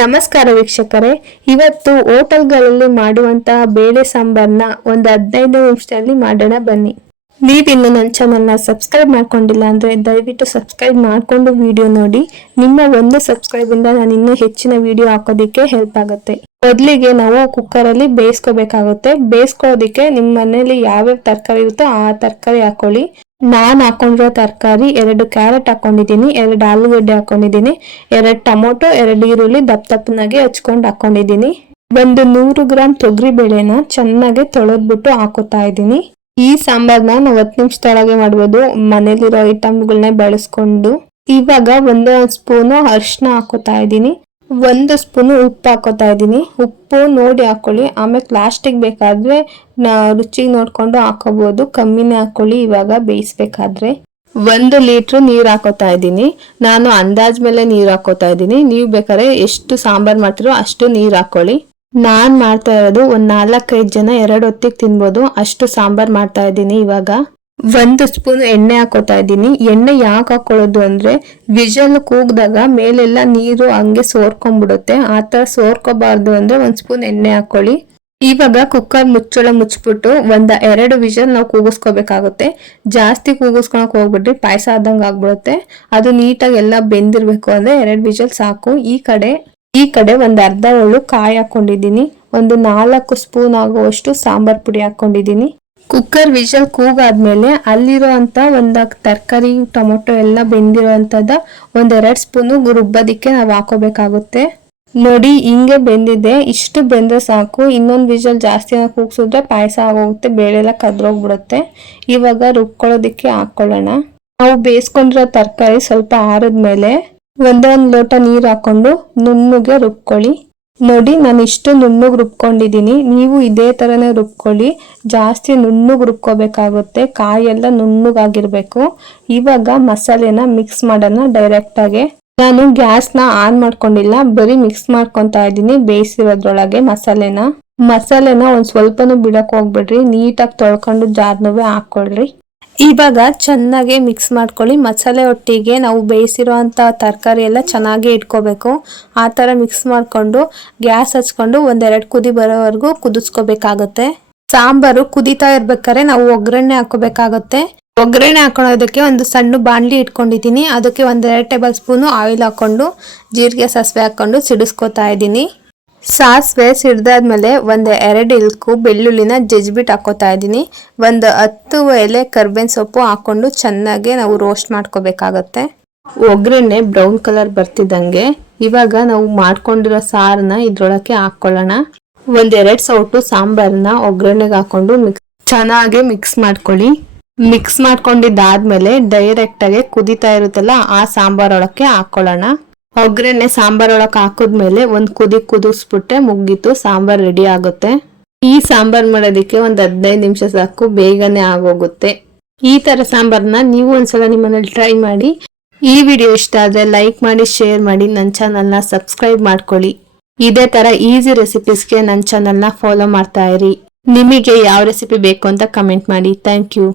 ನಮಸ್ಕಾರ ವೀಕ್ಷಕರೇ, ಇವತ್ತು ಹೋಟೆಲ್ಗಳಲ್ಲಿ ಮಾಡುವಂತಹ ಬೇಳೆ ಸಾಂಬಾರ್ನ ಒಂದು 15 ನಿಮಿಷದಲ್ಲಿ ಮಾಡೋಣ ಬನ್ನಿ. ನೀವಿನ್ನು ನನ್ನ ಚಾನಲ್ನ ಸಬ್ಸ್ಕ್ರೈಬ್ ಮಾಡ್ಕೊಂಡಿಲ್ಲ ಅಂದ್ರೆ ದಯವಿಟ್ಟು ಸಬ್ಸ್ಕ್ರೈಬ್ ಮಾಡ್ಕೊಂಡು ವಿಡಿಯೋ ನೋಡಿ. ನಿಮ್ಮ ಒಂದು ಸಬ್ಸ್ಕ್ರೈಬ್ ಇಂದ ನಾನು ಇನ್ನೂ ಹೆಚ್ಚಿನ ವಿಡಿಯೋ ಹಾಕೋದಿಕ್ಕೆ ಹೆಲ್ಪ್ ಆಗುತ್ತೆ. ಮೊದಲಿಗೆ ನಾವು ಕುಕ್ಕರ್ ಅಲ್ಲಿ ಬೇಯಿಸ್ಕೋಬೇಕಾಗುತ್ತೆ. ಬೇಯಿಸ್ಕೊಳ್ಳೋದಿಕ್ಕೆ ನಿಮ್ಮ ಮನೇಲಿ ಯಾವ್ಯಾವ ತರಕಾರಿ ಇರುತ್ತೋ ಆ ತರಕಾರಿ ಹಾಕೊಳ್ಳಿ. ನಾನು ಹಾಕೊಂಡಿರೋ ತರಕಾರಿ 2 ಕ್ಯಾರೆಟ್ ಹಾಕೊಂಡಿದ್ದೀನಿ, 2 ಆಲೂಗಡ್ಡೆ ಹಾಕೊಂಡಿದ್ದೀನಿ, 2 ಟೊಮೊಟೊ, 2 ಈರುಳ್ಳಿ ದಪ್ಪನಾಗಿ ಹಚ್ಕೊಂಡು ಹಾಕೊಂಡಿದ್ದೀನಿ. ಒಂದು 100 ಗ್ರಾಮ್ ತೊಗರಿ ಬೇಳೆನ ಚೆನ್ನಾಗಿ ತೊಳೆದ್ಬಿಟ್ಟು ಹಾಕೋತಾ ಇದ್ದೀನಿ. ಈ ಸಾಂಬಾರ್ನ ನಾವು 10 ನಿಮಿಷದೊಳಗೆ ಮಾಡ್ಬೋದು, ಮನೇಲಿರೋ ಐಟಮ್ಗಳನ್ನೇ ಬಳಸ್ಕೊಂಡು. ಇವಾಗ 1 ಸ್ಪೂನು ಅರಿಶಿನ ಹಾಕೋತಾ ಇದ್ದೀನಿ, 1 ಸ್ಪೂನು ಉಪ್ಪು ಹಾಕೋತಾ ಇದ್ದೀನಿ. ಉಪ್ಪು ನೋಡಿ ಹಾಕೊಳ್ಳಿ, ಆಮೇಲೆ ಲಾಸ್ಟಿಗೆ ಬೇಕಾದ್ರೆ ರುಚಿಗೆ ನೋಡ್ಕೊಂಡು ಹಾಕೋಬಹುದು, ಕಮ್ಮಿನೇ ಹಾಕೊಳ್ಳಿ. ಇವಾಗ ಬೇಯಿಸ್ಬೇಕಾದ್ರೆ 1 ಲೀಟ್ರ್ ನೀರು ಹಾಕೋತಾ ಇದ್ದೀನಿ. ನಾನು ಅಂದಾಜ್ ಮೇಲೆ ನೀರು ಹಾಕೋತಾ ಇದ್ದೀನಿ. ನೀವು ಬೇಕಾದ್ರೆ ಎಷ್ಟು ಸಾಂಬಾರ್ ಮಾಡ್ತಿರೋ ಅಷ್ಟು ನೀರು ಹಾಕೊಳ್ಳಿ. ನಾನ್ ಮಾಡ್ತಾ ಇರೋದು ಒಂದು 4-5 ಜನ 2 ಹೊತ್ತಿಗೆ ತಿನ್ಬೋದು ಅಷ್ಟು ಸಾಂಬಾರ್ ಮಾಡ್ತಾ ಇದ್ದೀನಿ. ಇವಾಗ 1 ಸ್ಪೂನ್ ಎಣ್ಣೆ ಹಾಕೋತಾ ಇದ್ದೀನಿ. ಎಣ್ಣೆ ಯಾಕೆ ಹಾಕೊಳ್ಳೋದು ಅಂದ್ರೆ ವಿಜಲ್ ಕೂಗ್ದಾಗ ಮೇಲೆಲ್ಲ ನೀರು ಹಂಗೆ ಸೋರ್ಕೊಂಡ್ಬಿಡುತ್ತೆ. ಆ ತರ ಸೋರ್ಕೋಬಾರ್ದು ಅಂದ್ರೆ 1 ಸ್ಪೂನ್ ಎಣ್ಣೆ ಹಾಕೊಳ್ಳಿ. ಇವಾಗ ಕುಕ್ಕರ್ ಮುಚ್ಚಳ ಮುಚ್ಚಿಬಿಟ್ಟು 1-2 ವಿಜಲ್ ನಾವು ಕೂಗಿಸ್ಕೋಬೇಕಾಗುತ್ತೆ. ಜಾಸ್ತಿ ಕೂಗಿಸ್ಕೊಳಕ್ ಹೋಗ್ಬಿಟ್ರಿ ಪಾಯಸ ಆದಂಗ ಆಗ್ಬಿಡುತ್ತೆ. ಅದು ನೀಟಾಗಿ ಎಲ್ಲ ಬೆಂದಿರ್ಬೇಕು ಅಂದ್ರೆ 2 ವಿಜಲ್ ಸಾಕು. ಈ ಕಡೆ ಒಂದು ಅರ್ಧ ಒಳ್ಳು ಕಾಯಿ ಹಾಕೊಂಡಿದ್ದೀನಿ, ಒಂದು 4 ಸ್ಪೂನ್ ಆಗುವಷ್ಟು ಸಾಂಬಾರ್ ಪುಡಿ ಹಾಕೊಂಡಿದ್ದೀನಿ. ಕುಕ್ಕರ್ ವಿಷಲ್ ಕೂಗಾದ್ಮೇಲೆ ಅಲ್ಲಿರೋ ಅಂತ ಒಂದು ತರಕಾರಿ ಟೊಮೊಟೊ ಎಲ್ಲ ಬೆಂದಿರೋ ಅಂತದ 1-2 ಸ್ಪೂನು ರುಬ್ಬೋದಿಕ್ಕೆ ನಾವು ಹಾಕೋಬೇಕಾಗುತ್ತೆ. ನೋಡಿ ಹಿಂಗೆ ಬೆಂದಿದೆ, ಇಷ್ಟು ಬೆಂದ್ರೆ ಸಾಕು. ಇನ್ನೊಂದು ವಿಷಲ್ ಜಾಸ್ತಿ ಕೂಗ್ಸಿದ್ರೆ ಪಾಯಸ ಆಗೋಗುತ್ತೆ, ಬೇಳೆ ಎಲ್ಲ ಕದ್ರೋಗ್ಬಿಡುತ್ತೆ. ಇವಾಗ ರುಬ್ಕೊಳ್ಳೋದಿಕ್ಕೆ ಹಾಕೊಳ್ಳೋಣ. ನಾವು ಬೇಯಿಸ್ಕೊಂಡಿರೋ ತರಕಾರಿ ಸ್ವಲ್ಪ ಆರಿದ್ಮೇಲೆ 1 ಲೋಟ ನೀರು ಹಾಕೊಂಡು ನುಣ್ಣಗೆ ರುಬ್ಕೊಳ್ಳಿ. ನೋಡಿ ನಾನು ಇಷ್ಟು ನುಣ್ಣಗೆ ರುಬ್ಕೊಂಡಿದ್ದೀನಿ, ನೀವು ಇದೇ ತರನೇ ರುಬ್ಕೊಳ್ಳಿ. ಜಾಸ್ತಿ ನುಣ್ಣಗೆ ರುಬ್ಕೋಬೇಕಾಗುತ್ತೆ, ಕಾಯಿ ಎಲ್ಲ ನುಣ್ಣಗಾಗಿರ್ಬೇಕು. ಇವಾಗ ಮಸಾಲೆನ ಮಿಕ್ಸ್ ಮಾಡೋಣ ಡೈರೆಕ್ಟ್ ಆಗಿ. ನಾನು ಗ್ಯಾಸ್ನ ಆನ್ ಮಾಡ್ಕೊಂಡಿಲ್ಲ, ಬರೀ ಮಿಕ್ಸ್ ಮಾಡ್ಕೊಂತಾ ಇದ್ದೀನಿ ಬೇಯಿಸಿರೋದ್ರೊಳಗೆ ಮಸಾಲೆನ ಒಂದ್ ಸ್ವಲ್ಪನೂ ಬಿಡಕ್ ಹೋಗ್ಬಿಡ್ರಿ, ನೀಟಾಗಿ ತೊಳ್ಕೊಂಡು ಜಾರ್ನವೇ ಹಾಕೊಳ್ರಿ. ಇವಾಗ ಚೆನ್ನಾಗಿ ಮಿಕ್ಸ್ ಮಾಡ್ಕೊಳ್ಳಿ. ಮಸಾಲೆ ಒಟ್ಟಿಗೆ ನಾವು ಬೇಯಿಸಿರೋ ಅಂತ ತರಕಾರಿ ಎಲ್ಲ ಚೆನ್ನಾಗಿ ಇಟ್ಕೋಬೇಕು. ಆ ತರ ಮಿಕ್ಸ್ ಮಾಡ್ಕೊಂಡು ಗ್ಯಾಸ್ ಹಚ್ಕೊಂಡು 1-2 ಕುದಿ ಬರೋವರೆಗೂ ಕುದಿಸ್ಕೋಬೇಕಾಗುತ್ತೆ. ಸಾಂಬಾರು ಕುದಿತಾ ಇರ್ಬೇಕಾದ್ರೆ ನಾವು ಒಗ್ಗರಣೆ ಹಾಕೋಬೇಕಾಗುತ್ತೆ. ಒಗ್ಗರಣೆ ಹಾಕೊಳ್ಳೋದಕ್ಕೆ ಒಂದು ಸಣ್ಣ ಬಾಣಲಿ ಇಟ್ಕೊಂಡಿದ್ದೀನಿ, ಅದಕ್ಕೆ 1-2 ಟೇಬಲ್ ಸ್ಪೂನು ಆಯಿಲ್ ಹಾಕೊಂಡು ಜೀರಿಗೆ ಸಾಸಿವೆ ಹಾಕೊಂಡು ಸಿಡಿಸ್ಕೋತಾ ಇದ್ದೀನಿ. ಸಾಸಿವೆ ಸಿಡ್ದಾದ್ಮೇಲೆ 1-2 ಇಲ್ಕು ಬೆಳ್ಳುಳ್ಳಿನ ಜಜ್ಬಿಟ್ಟು ಹಾಕೋತಾ ಇದ್ದೀನಿ. 10 ಎಲೆ ಕರ್ಬೇವಿನ ಸೊಪ್ಪು ಹಾಕೊಂಡು ಚೆನ್ನಾಗಿ ನಾವು ರೋಸ್ಟ್ ಮಾಡ್ಕೋಬೇಕಾಗತ್ತೆ. ಒಗ್ಗರಣೆ ಬ್ರೌನ್ ಕಲರ್ ಬರ್ತಿದ್ದಂಗೆ ಇವಾಗ ನಾವು ಮಾಡ್ಕೊಂಡಿರೋ ಸಾರನ್ನ ಇದ್ರೊಳಕ್ಕೆ ಹಾಕೊಳ್ಳೋಣ. 1-2 ಸೌಟು ಸಾಂಬಾರನ್ನ ಒಗ್ಗರಣೆಗೆ ಹಾಕೊಂಡು ಚೆನ್ನಾಗಿ ಮಿಕ್ಸ್ ಮಾಡ್ಕೊಳ್ಳಿ. ಮಿಕ್ಸ್ ಮಾಡ್ಕೊಂಡಿದ್ದಾದ್ಮೇಲೆ ಡೈರೆಕ್ಟ್ ಆಗಿ ಕುದಿತಾ ಇರುತ್ತಲ್ಲ ಆ ಸಾಂಬಾರೊಳಕ್ಕೆ ಹಾಕೊಳ್ಳೋಣ. ಒಗ್ಗರಣೆ ಸಾಂಬಾರೊಳಕ್ಕೆ ಹಾಕಿದ್ಮೇಲೆ ಒಂದು ಕುದಿಸ್ಬಿಟ್ಟೆ ಮುಗೀತು, ಸಾಂಬಾರ್ ರೆಡಿ ಆಗುತ್ತೆ. ಈ ಸಾಂಬಾರ್ ಮಾಡೋದಕ್ಕೆ ಒಂದು 15 ನಿಮಿಷ ಸಾಕು, ಬೇಗನೆ ಆಗೋಗುತ್ತೆ. ಈ ತರ ಸಾಂಬಾರ್ನ ನೀವು ಒಂದ್ಸಲ ನಿಮ್ಮನೇಲಿ ಟ್ರೈ ಮಾಡಿ. ಈ ವಿಡಿಯೋ ಇಷ್ಟ ಆದ್ರೆ ಲೈಕ್ ಮಾಡಿ, ಶೇರ್ ಮಾಡಿ, ನನ್ನ ಚಾನಲ್ನ ಸಬ್ಸ್ಕ್ರೈಬ್ ಮಾಡ್ಕೊಳ್ಳಿ. ಇದೇ ತರ ಈಸಿ ರೆಸಿಪೀಸ್ಗೆ ನನ್ನ ಚಾನಲ್ನ ಫಾಲೋ ಮಾಡ್ತಾ ಇರಿ. ನಿಮಗೆ ಯಾವ ರೆಸಿಪಿ ಬೇಕು ಅಂತ ಕಮೆಂಟ್ ಮಾಡಿ. Thank you.